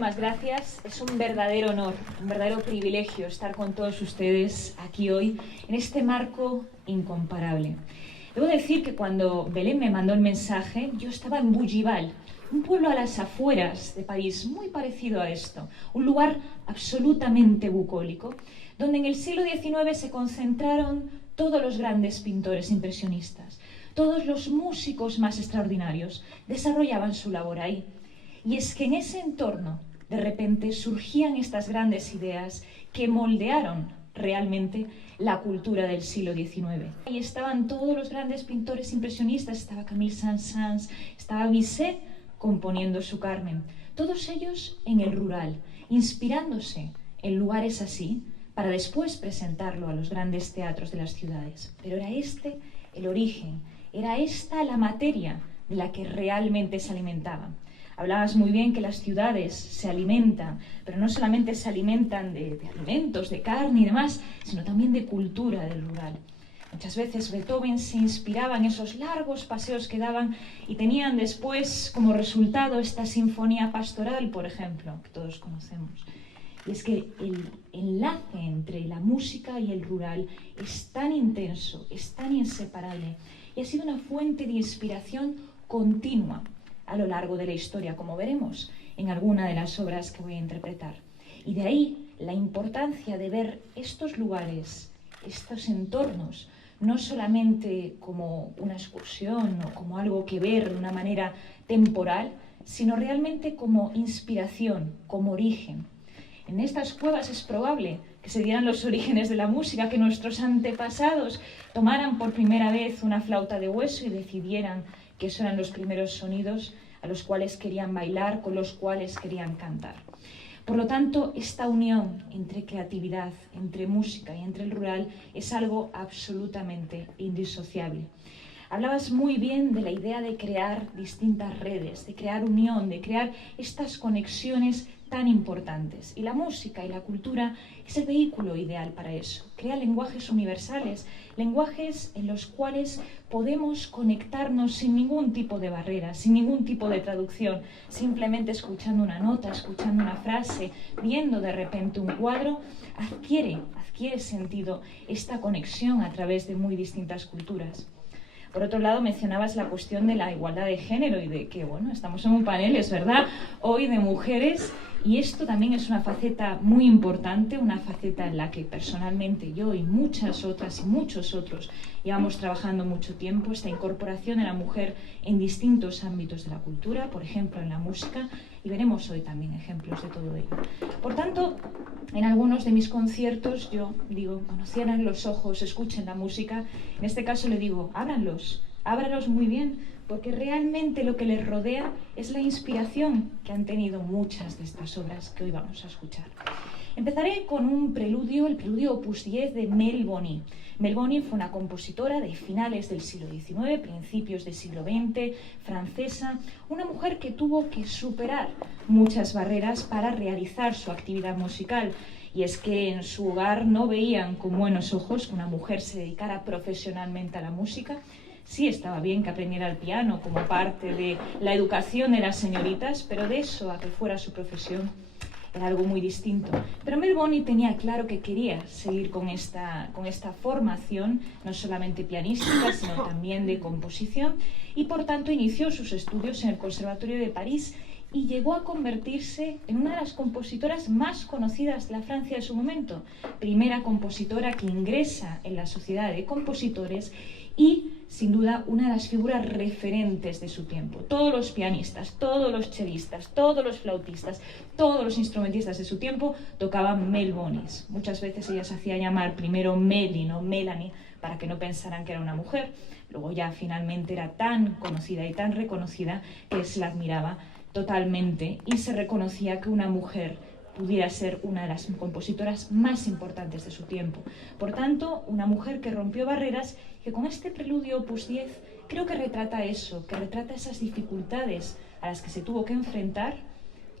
muchísimas gracias. Es un verdadero honor, un verdadero privilegio estar con todos ustedes aquí hoy en este marco incomparable. Debo decir que cuando Belén me mandó el mensaje, yo estaba en Bougival, un pueblo a las afueras de París, muy parecido a esto, un lugar absolutamente bucólico, donde en el siglo XIX se concentraron todos los grandes pintores impresionistas. Todos los músicos más extraordinarios desarrollaban su labor ahí. Y es que en ese entorno, de repente, surgían estas grandes ideas que moldearon realmente la cultura del siglo XIX. Ahí estaban todos los grandes pintores impresionistas, estaba Camille Saint-Saëns, estaba Bizet componiendo su Carmen. Todos ellos en el rural, inspirándose en lugares así, para después presentarlo a los grandes teatros de las ciudades. Pero era este el origen, era esta la materia de la que realmente se alimentaban. Hablabas muy bien que las ciudades se alimentan, pero no solamente se alimentan de alimentos, de carne y demás, sino también de cultura del rural. Muchas veces Beethoven se inspiraba en esos largos paseos que daban y tenían después como resultado esta sinfonía pastoral, por ejemplo, que todos conocemos. Y es que el enlace entre la música y el rural es tan intenso, es tan inseparable y ha sido una fuente de inspiración continua a lo largo de la historia, como veremos en alguna de las obras que voy a interpretar. Y de ahí la importancia de ver estos lugares, estos entornos, no solamente como una excursión o como algo que ver de una manera temporal, sino realmente como inspiración, como origen. En estas cuevas es probable que se dieran los orígenes de la música, que nuestros antepasados tomaran por primera vez una flauta de hueso y decidieran que esos eran los primeros sonidos a los cuales querían bailar, con los cuales querían cantar. Por lo tanto, esta unión entre creatividad, entre música y entre el rural es algo absolutamente indisociable. Hablabas muy bien de la idea de crear distintas redes, de crear unión, de crear estas conexiones tan importantes. Y la música y la cultura es el vehículo ideal para eso. Crea lenguajes universales, lenguajes en los cuales podemos conectarnos sin ningún tipo de barrera, sin ningún tipo de traducción, simplemente escuchando una nota, escuchando una frase, viendo de repente un cuadro, adquiere sentido esta conexión a través de muy distintas culturas. Por otro lado, mencionabas la cuestión de la igualdad de género y de que, bueno, estamos en un panel, es verdad, hoy de mujeres, y esto también es una faceta muy importante, una faceta en la que personalmente yo y muchas otras y muchos otros llevamos trabajando mucho tiempo, esta incorporación de la mujer en distintos ámbitos de la cultura, por ejemplo, en la música, y veremos hoy también ejemplos de todo ello. Por tanto, en algunos de mis conciertos yo digo, bueno, cierren los ojos, escuchen la música. En este caso le digo, ábranlos muy bien, porque realmente lo que les rodea es la inspiración que han tenido muchas de estas obras que hoy vamos a escuchar. Empezaré con un preludio, el preludio Opus 10 de Mel Boni. Mel Boni fue una compositora de finales del siglo XIX, principios del siglo XX, francesa, una mujer que tuvo que superar muchas barreras para realizar su actividad musical. Y es que en su hogar no veían con buenos ojos que una mujer se dedicara profesionalmente a la música. Sí estaba bien que aprendiera el piano como parte de la educación de las señoritas, pero de eso a que fuera su profesión era algo muy distinto. Pero Mel Boni tenía claro que quería seguir con esta formación, no solamente pianística, sino también de composición, y por tanto inició sus estudios en el Conservatorio de París y llegó a convertirse en una de las compositoras más conocidas de la Francia de su momento, primera compositora que ingresa en la Sociedad de Compositores y, sin duda, una de las figuras referentes de su tiempo. Todos los pianistas, todos los chelistas, todos los flautistas, todos los instrumentistas de su tiempo tocaban Mel Bonis. Muchas veces ella se hacía llamar primero Meli, no Melanie, para que no pensaran que era una mujer. Luego ya finalmente era tan conocida y tan reconocida que se la admiraba totalmente y se reconocía que una mujer pudiera ser una de las compositoras más importantes de su tiempo. Por tanto, una mujer que rompió barreras, que con este preludio Opus 10 creo que retrata eso, que retrata esas dificultades a las que se tuvo que enfrentar,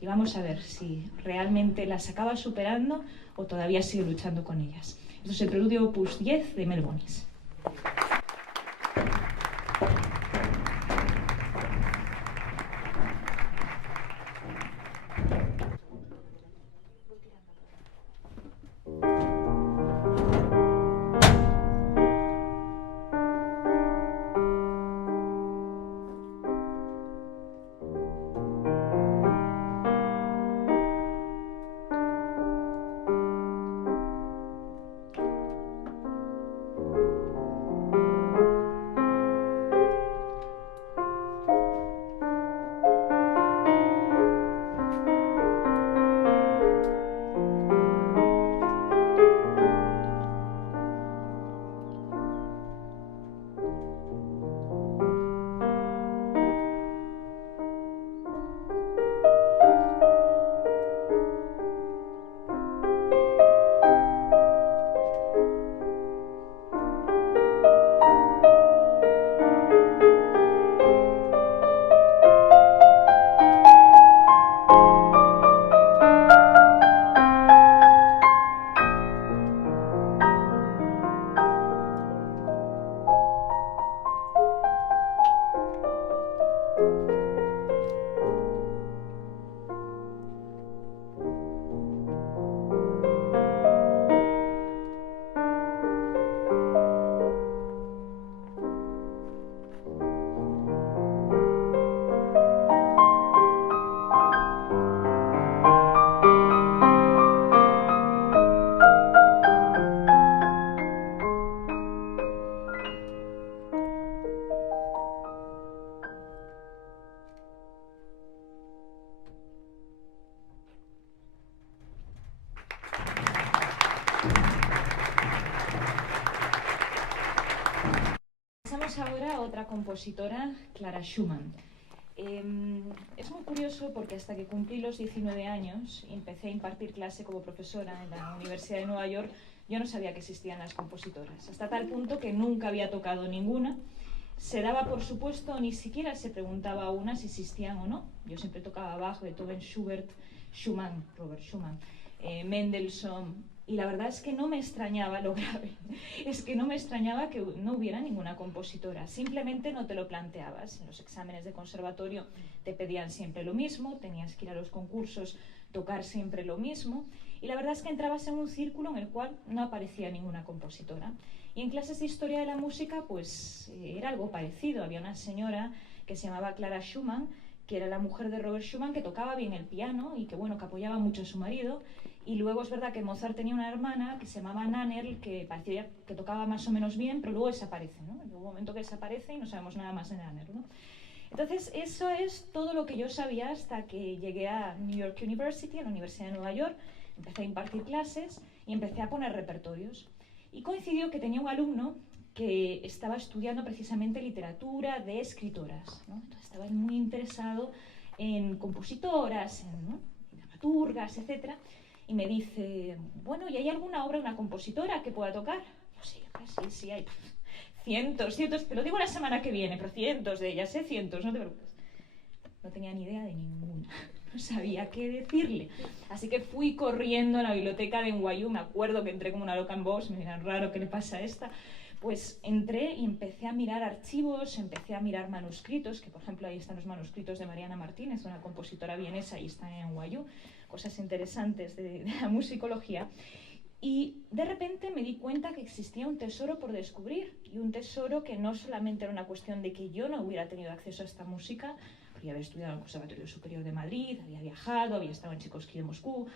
y vamos a ver si realmente las acaba superando o todavía sigue luchando con ellas. Esto es el preludio Opus 10 de Mel Bonis. Escuchemos ahora a otra compositora, Clara Schumann. Es muy curioso porque hasta que cumplí los 19 años y empecé a impartir clase como profesora en la Universidad de Nueva York, yo no sabía que existían las compositoras, hasta tal punto que nunca había tocado ninguna. Se daba por supuesto, ni siquiera se preguntaba a una si existían o no. Yo siempre tocaba Bach, Beethoven, Schubert, Schumann, Robert Schumann, Mendelssohn, y la verdad es que no me extrañaba, lo grave, es que no me extrañaba que no hubiera ninguna compositora, simplemente no te lo planteabas. En los exámenes de conservatorio te pedían siempre lo mismo, tenías que ir a los concursos, tocar siempre lo mismo, y la verdad es que entrabas en un círculo en el cual no aparecía ninguna compositora. Y en clases de historia de la música, pues era algo parecido. Había una señora que se llamaba Clara Schumann, que era la mujer de Robert Schumann, que tocaba bien el piano y que, bueno, que apoyaba mucho a su marido. Y luego es verdad que Mozart tenía una hermana que se llamaba Nannerl, que parecía que tocaba más o menos bien, pero luego desaparece, ¿no? Llegó un momento que desaparece y no sabemos nada más de Nannerl, ¿no? Entonces, eso es todo lo que yo sabía hasta que llegué a New York University, a la Universidad de Nueva York, empecé a impartir clases y empecé a poner repertorios. Y coincidió que tenía un alumno que estaba estudiando precisamente literatura de escritoras, ¿no? Entonces estaba muy interesado en compositoras, en dramaturgas, etc. Y me dice, bueno, ¿y hay alguna obra de una compositora que pueda tocar? Yo sí, hay cientos, te lo digo la semana que viene, pero cientos de ellas, cientos, no te preocupes. No tenía ni idea de ninguna, no sabía qué decirle. Así que fui corriendo a la biblioteca de NYU, me acuerdo que entré como una loca en Vox, me dirán, raro, ¿qué le pasa a esta? Pues entré y empecé a mirar archivos, empecé a mirar manuscritos, que por ejemplo ahí están los manuscritos de Mariana Martínez, una compositora vienesa, y están en NYU, cosas interesantes de la musicología. Y de repente me di cuenta que existía un tesoro por descubrir, y un tesoro que no solamente era una cuestión de que yo no hubiera tenido acceso a esta música, porque había estudiado en el Conservatorio Superior de Madrid, había viajado, había estado en Tchaikovsky de Moscú,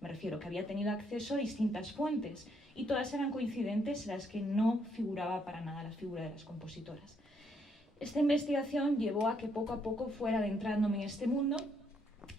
me refiero que había tenido acceso a distintas fuentes, y todas eran coincidentes en las que no figuraba para nada la figura de las compositoras. Esta investigación llevó a que poco a poco fuera adentrándome en este mundo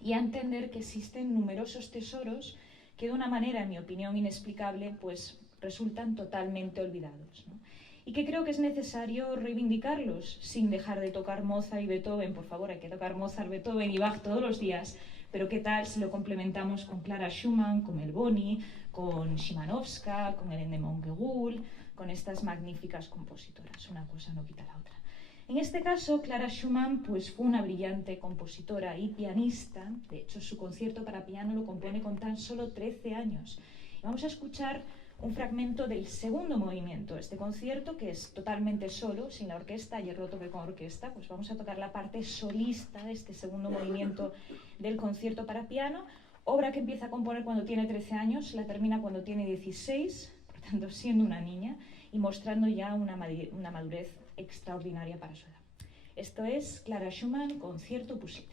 y a entender que existen numerosos tesoros que de una manera, en mi opinión, inexplicable, pues resultan totalmente olvidados, ¿no? Y que creo que es necesario reivindicarlos sin dejar de tocar Mozart y Beethoven. Por favor, hay que tocar Mozart, Beethoven y Bach todos los días, pero ¿qué tal si lo complementamos con Clara Schumann, con Melboni, con Szymanowska, con Hélène de Montgeroul, con estas magníficas compositoras? Una cosa no quita la otra. En este caso, Clara Schumann pues, fue una brillante compositora y pianista. De hecho, su concierto para piano lo compone con tan solo 13 años. Y vamos a escuchar un fragmento del segundo movimiento. Este concierto, que es totalmente solo, sin la orquesta, ayer lo toqué con orquesta, pues vamos a tocar la parte solista de este segundo movimiento del concierto para piano, obra que empieza a componer cuando tiene 13 años, la termina cuando tiene 16, por tanto siendo una niña, y mostrando ya una madurez extraordinaria para su edad. Esto es Clara Schumann, concierto opus 7.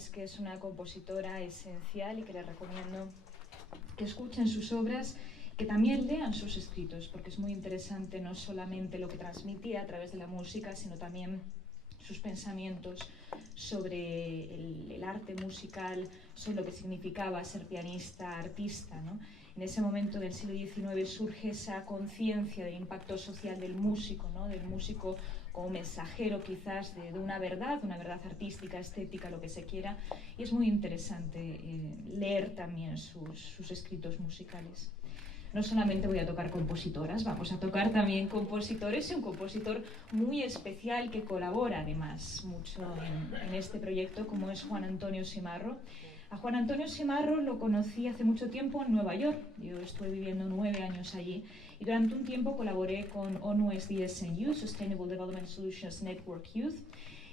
es que es una compositora esencial y que les recomiendo que escuchen sus obras, que también lean sus escritos, porque es muy interesante no solamente lo que transmitía a través de la música, sino también sus pensamientos sobre el arte musical, sobre lo que significaba ser pianista, artista, ¿no? En ese momento del siglo XIX surge esa conciencia del impacto social del músico, ¿no? Del músico como mensajero quizás de una verdad artística, estética, lo que se quiera, y es muy interesante leer también sus escritos musicales. No solamente voy a tocar compositoras, vamos a tocar también compositores y un compositor muy especial que colabora además mucho en este proyecto, como es Juan Antonio Simarro. A Juan Antonio Simarro lo conocí hace mucho tiempo en Nueva York. Yo estuve viviendo 9 años allí y durante un tiempo colaboré con ONU SDSN Sustainable Development Solutions Network Youth.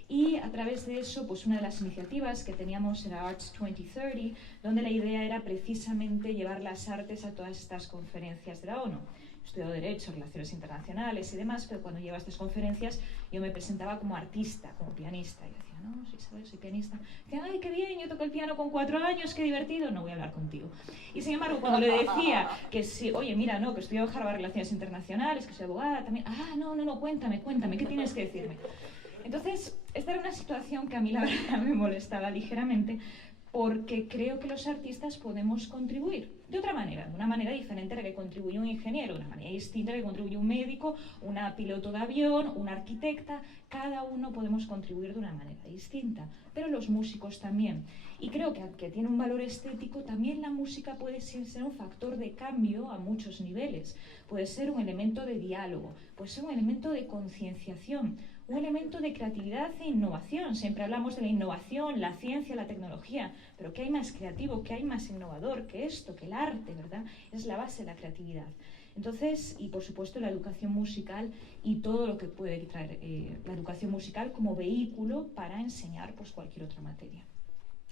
Y a través de eso, pues una de las iniciativas que teníamos era Arts 2030, donde la idea era precisamente llevar las artes a todas estas conferencias de la ONU. He estudiado Derecho, Relaciones Internacionales y demás, pero cuando llevaba estas conferencias yo me presentaba como artista, como pianista. Y decía, no, sí, ¿sabes? Soy pianista. Decían, ay, qué bien, yo toco el piano con 4 años, qué divertido, no voy a hablar contigo. Y sin embargo, cuando le decía que sí, oye, mira, no, que estudié Harvard Relaciones Internacionales, que soy abogada también, no, cuéntame, ¿qué tienes que decirme? Entonces, esta era una situación que a mí la verdad me molestaba ligeramente, porque creo que los artistas podemos contribuir de otra manera, de una manera diferente a la que contribuye un ingeniero, de una manera distinta a la que contribuye un médico, una piloto de avión, una arquitecta. Cada uno podemos contribuir de una manera distinta, pero los músicos también. Y creo que aunque tiene un valor estético, también la música puede ser un factor de cambio a muchos niveles. Puede ser un elemento de diálogo, puede ser un elemento de concienciación, un elemento de creatividad e innovación. Siempre hablamos de la innovación, la ciencia, la tecnología, pero ¿qué hay más creativo, qué hay más innovador que esto, que el arte, ¿verdad? Es la base de la creatividad. Entonces, y por supuesto la educación musical y todo lo que puede traer la educación musical como vehículo para enseñar pues, cualquier otra materia.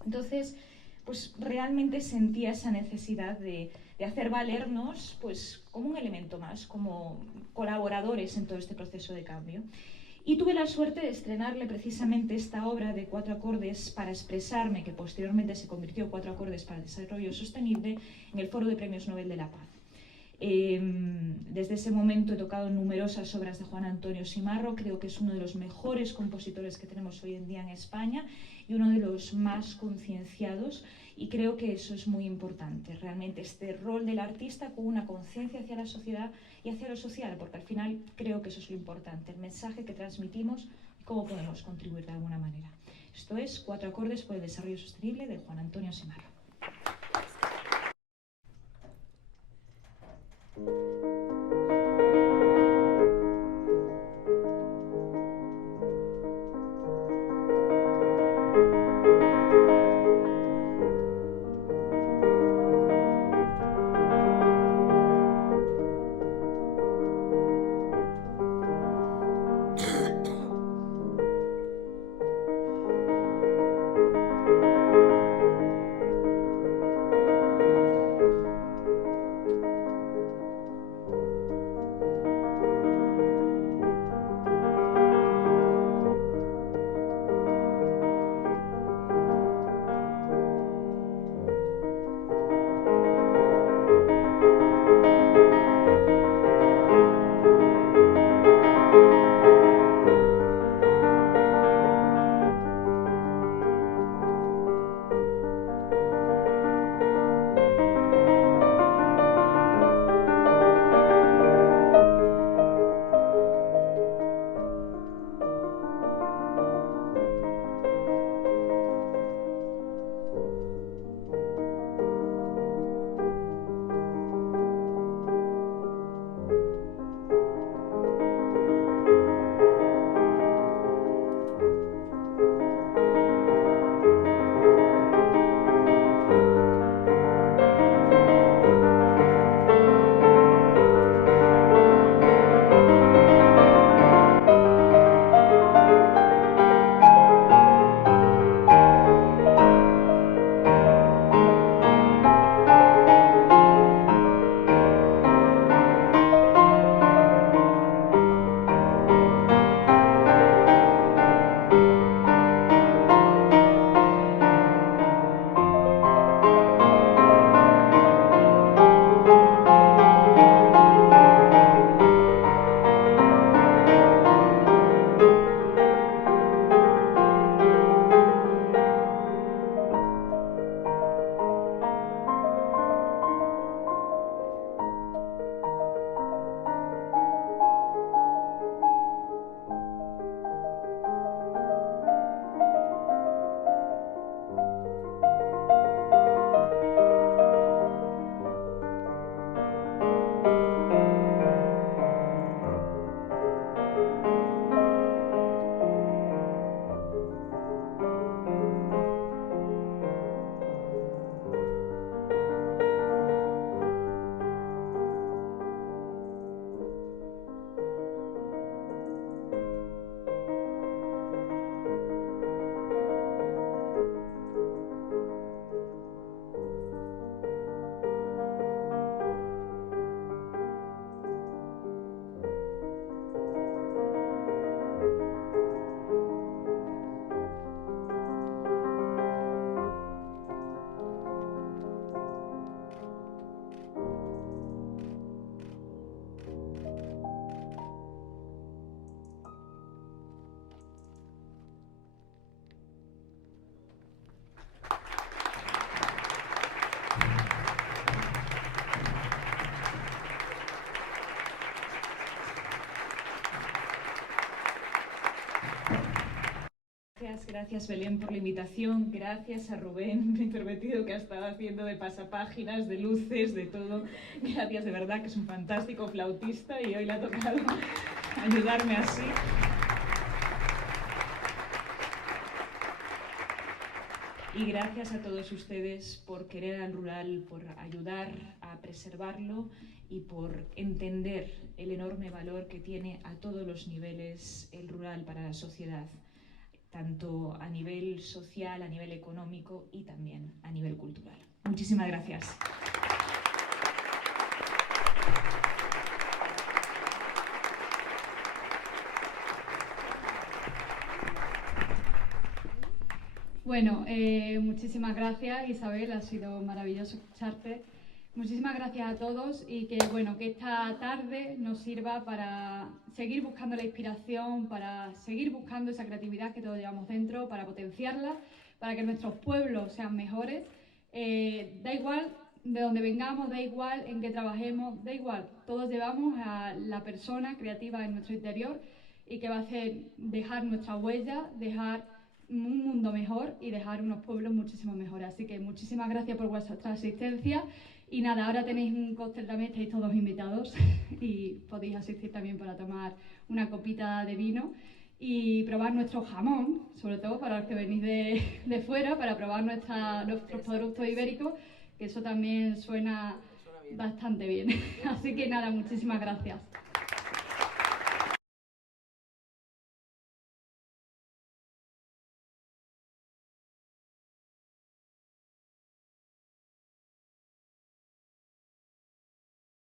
Entonces, pues realmente sentía esa necesidad de hacer valernos pues, como un elemento más, como colaboradores en todo este proceso de cambio. Y tuve la suerte de estrenarle precisamente esta obra de 4 acordes para expresarme, que posteriormente se convirtió en 4 acordes para el desarrollo sostenible, en el Foro de Premios Nobel de la Paz. Desde ese momento he tocado numerosas obras de Juan Antonio Simarro. Creo que es uno de los mejores compositores que tenemos hoy en día en España y uno de los más concienciados, y creo que eso es muy importante, realmente este rol del artista con una conciencia hacia la sociedad y hacia lo social, porque al final creo que eso es lo importante, el mensaje que transmitimos y cómo podemos contribuir de alguna manera. Esto es 4 acordes por el desarrollo sostenible de Juan Antonio Simarro. gracias Belén por la invitación, gracias a Rubén, mi prometido, que ha estado haciendo de pasapáginas, de luces, de todo. Gracias de verdad, que es un fantástico flautista y hoy le ha tocado ayudarme así. Y gracias a todos ustedes por querer al rural, por ayudar a preservarlo y por entender el enorme valor que tiene a todos los niveles el rural para la sociedad, tanto a nivel social, a nivel económico y también a nivel cultural. Muchísimas gracias. Bueno, muchísimas gracias Isabel, ha sido maravilloso escucharte. Muchísimas gracias a todos y que esta tarde nos sirva para seguir buscando la inspiración, para seguir buscando esa creatividad que todos llevamos dentro, para potenciarla, para que nuestros pueblos sean mejores. Da igual de dónde vengamos, da igual en qué trabajemos, da igual. Todos llevamos a la persona creativa en nuestro interior y que va a hacer dejar nuestra huella, dejar un mundo mejor y dejar unos pueblos muchísimo mejores. Así que muchísimas gracias por vuestra asistencia y nada, ahora tenéis un cóctel también, estáis todos invitados y podéis asistir también para tomar una copita de vino y probar nuestro jamón, sobre todo para los que venís de fuera, para probar nuestros productos ibéricos, que eso también suena bastante bien. Así que nada, muchísimas gracias.